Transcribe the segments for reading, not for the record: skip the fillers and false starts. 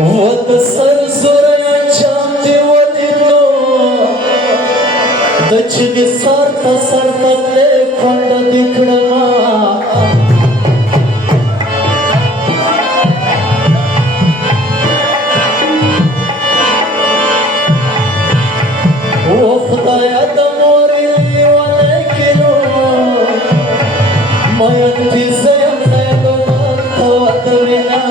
वत सरसुराच्या देवलीनो दक्षिणे सारता सारतातले खोंड दिखणमा ओ खुदाया दमोरी वाले किलो मयंती सयम नैलो माथवत विना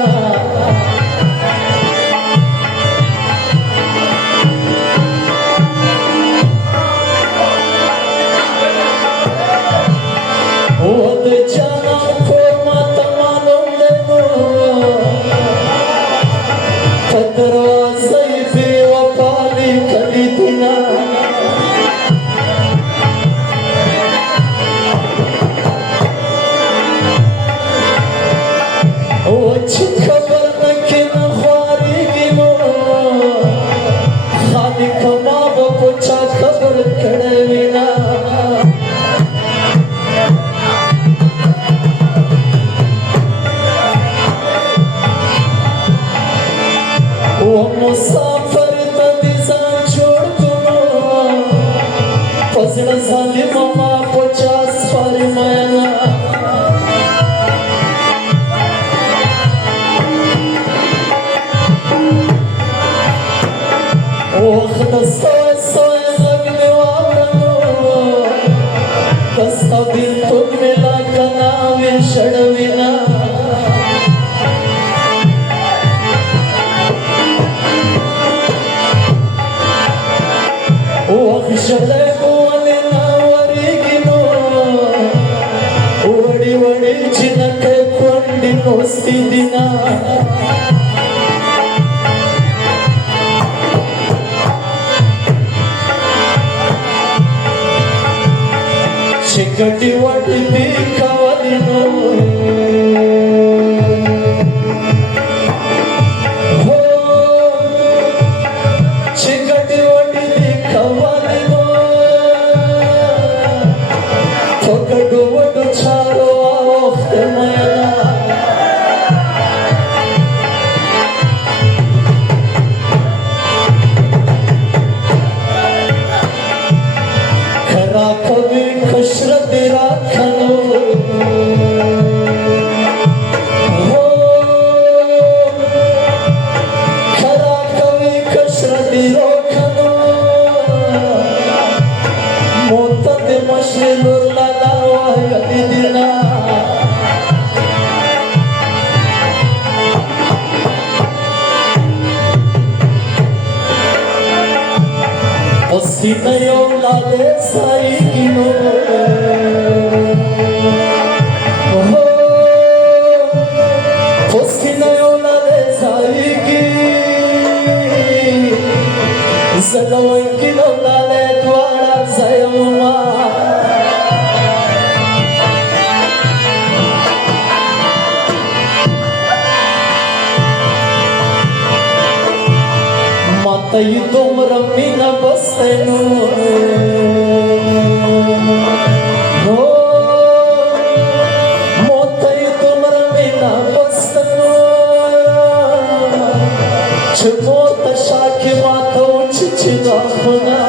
मुसाफिर तदिसा छोड़ तुनो फसला साली ममा 50 पारी मैना ओ खुदा सोए सोए लगने वाला कस्ता दिल तुम मिला कना वे शड़विना शले कोने नावरी गिनो ओडी ओडी चिनके कोंडी नोस्ती दिना चिकटी वाटी दिखावलिनो Sinayo lale sai kino oh sinayo lale sai ki zalawai kino lale twara sayama matai tum ramina bastenu ho matai tum ramina bastenu chmota shaki mata uchichina khuna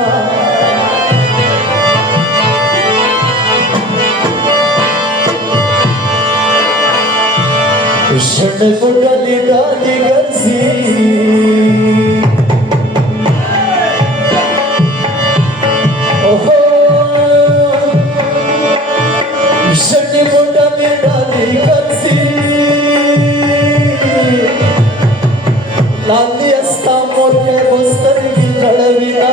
shad budali dali garzi लाली अस्ता मोटे बस्तर की लड़विना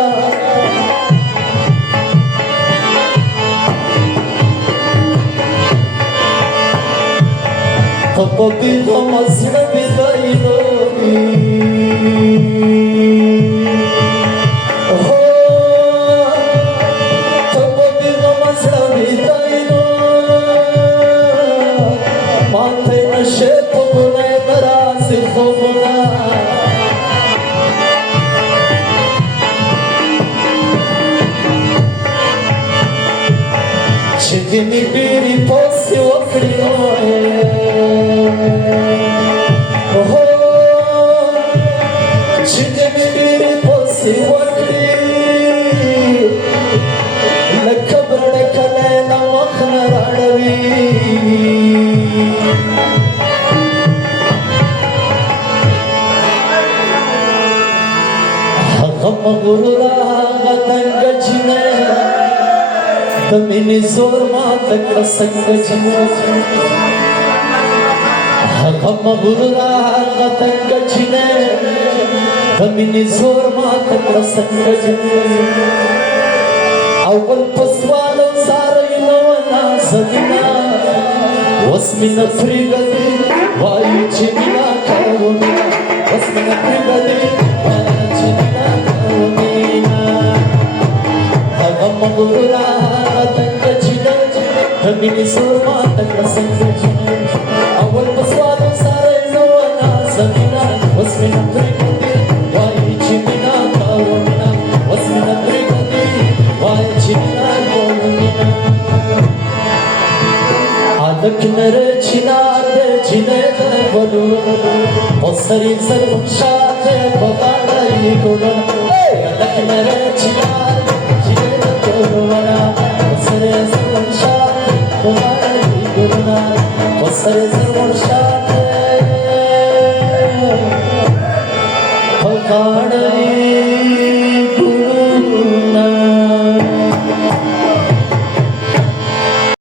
तब भी तो मस्न बिदाई लोगी हो तब भी तो मस्न बिदाई लो माथे नशे तो बुने दराज को बुना Chegni biri posti okrino oh हम गुरुला गतंग जिने तमिनी जोर मातक संग जिने हम गुरुला गतंग जिने तमिनी जोर मातक संग जिने अवल पसवालो सारयनो ना सदिना वस्मिन फ्रिगदी वायु चिमिना कावमिना वस्मिन फ्रिगदी वायु चिमिना कावमिना हम गुरुला तंग जिने तमिनी सोरमा तंग संग जिने अवल पसवालो सारयनो ना सदिना वस्मिन फ्रिगदी वायु चिमिना कावमिना वस्मिन फ्रिगदी वायु चिमिना कावमिना आदकिनर चिनारे चिनेत बलु ओसरी सर्वं शाते बगाई गुण आदकिनर चिनारे चिनेत बलुना ओसरी सर्वं शाते बगाई गुण ओसरी सर्वं शाते बगाई